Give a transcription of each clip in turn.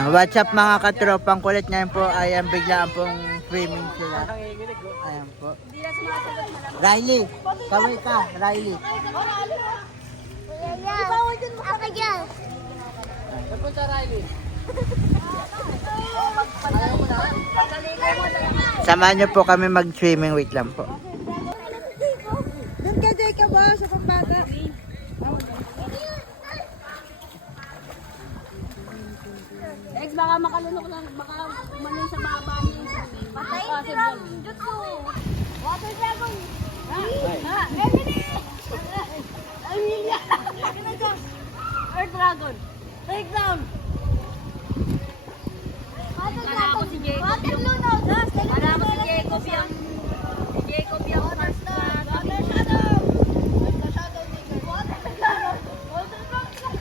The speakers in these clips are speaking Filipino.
Ayan, what's up mga katropang kulit ngayon po ay ang biglaan pong swimming sila. Ayan po. Riley, kaway ka, Riley. Samahan niyo po kami mag-swimming, wait lang po. Doon ka, Jacob, sa pambata. Ex, baka makalunok lang, baka umanin sa baba niya. Patay si Ram, jutsu. Water dragon. Ha? Emily! Amelia! Earth dragon. Take down. Water dragon. Si Jacob. Water lunog. Para mo si Jacob yung... Si Jacob yung first na... Water shadow. Water shadow. Water shadow. Water dragon.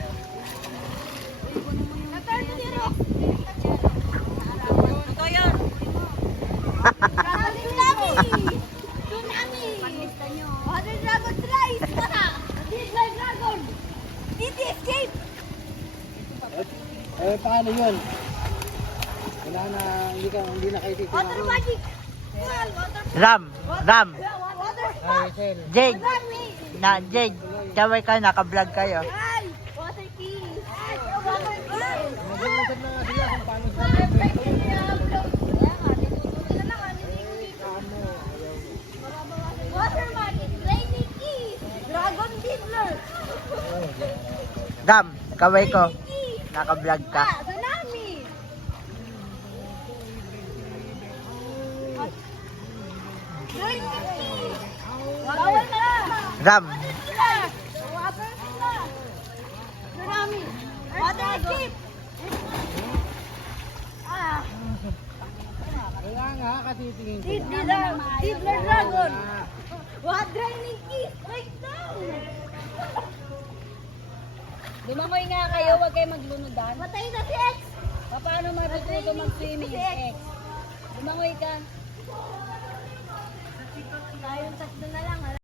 Ito yun. Tsunami! Tsunami! Panlista nyo. Water dragon tries! Deadly dragon! Did escape? Eh, paano yun? Wala na, hindi na kayo titignan. Water magic! Ram, Water! Jade, Jade, kaway ka, naka-vlog kayo. Ay! Water key! Water key! Naglalasad na nga sila kung paano sa Water magic! Raining key! Dragon diddler! Ram, kaway ko, naka-vlog ka. Tsunami! Raining key! Bawal na! Ram, Water na! Tsunami! Water escape! Ah! Kaya nga, kasi tingin ko. Diddler dragon! What draining key? Right down! Lumangoy nga kayo, huwag kayo maglunudan. Matay na si X! Paano matututo mag-swimming, X? Lumangoy ka. Tayong tatlo na lang,